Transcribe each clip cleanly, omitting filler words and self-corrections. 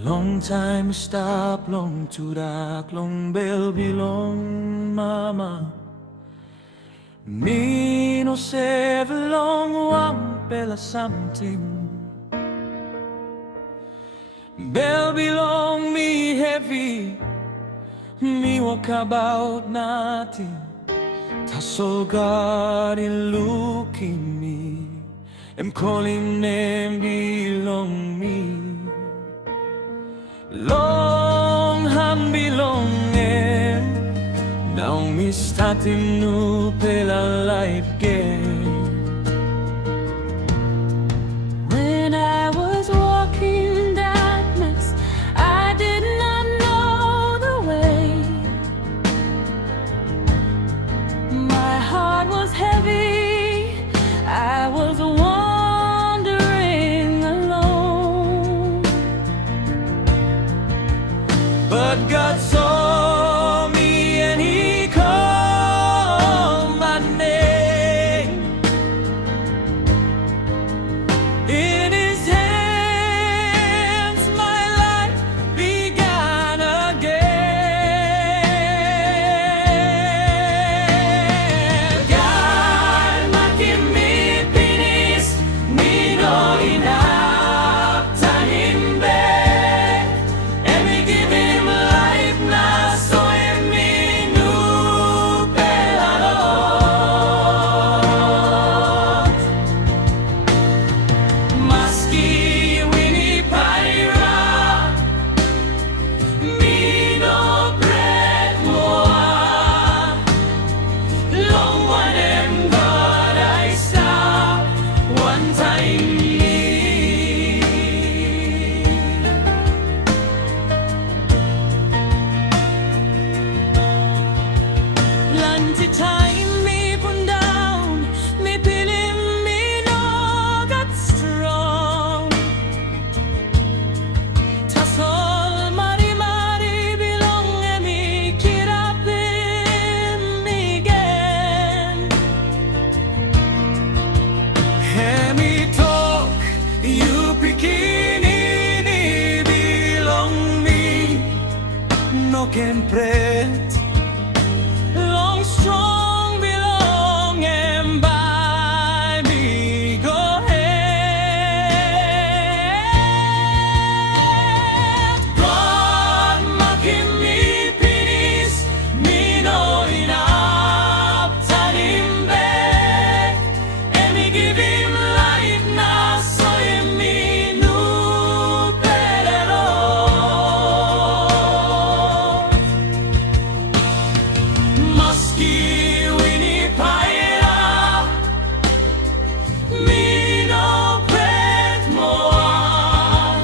Long time stop, long turak, long bell bilong mama. Me no save long one pela something. Bell belong me heavy, me walk about nothing. Tassel God in looking me, am calling name belong me. Long ham belonging, now me starting new pela life again. When I was walking darkness, I did not know the way. My heart was heavy, I was wandering alone. But God saw me and He called my name. In His hands my life began again. God, Makim Mi Pinis, me no enough tanim be. And we give Him life na so in me new pelalot. Maski wini paira, me no bread more. Long one am God I stop one time. Lanti time me put down, me pilim me no got strong. Tassol mari mari belong me kirapin me again. Hemi talk, you pikin belong me, no can pret. Long strong belong and by me go ahead. God Makim Mi Pinis, me no enough tanim be. And me give Him life now so in me new pelalot. Maski wini paira, me no bread more.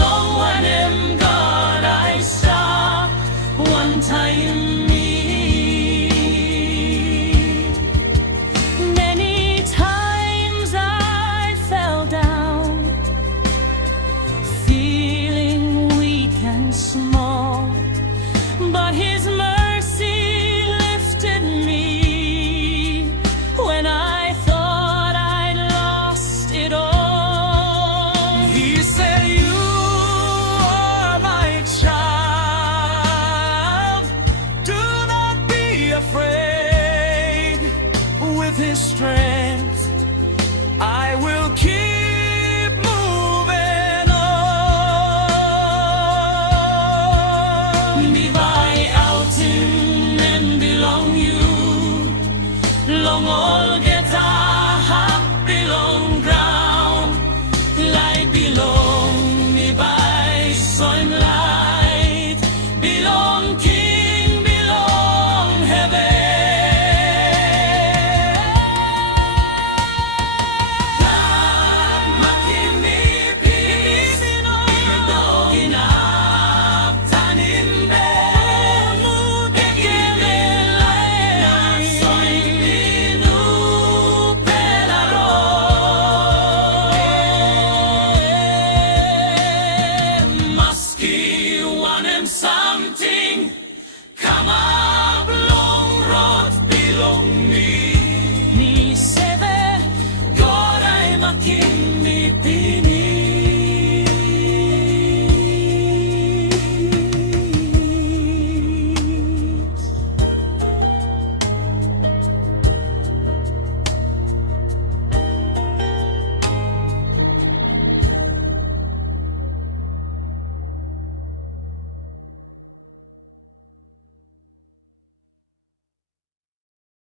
Long one am God I saw one time me. Many times I fell down, feeling weak and small. But His mercy lifted me when I thought I'd lost it all. He said, "You are my child. Do not be afraid. With His strength, I will keep moving on. Me buy out in and belong you. Long all get a belong ground. Light belong me by sun light. Belong King, belong heaven. God, Makim Mi Pinis, me no enough tanim be. Give me life now so in me new pelalot. Maski want him something, come on.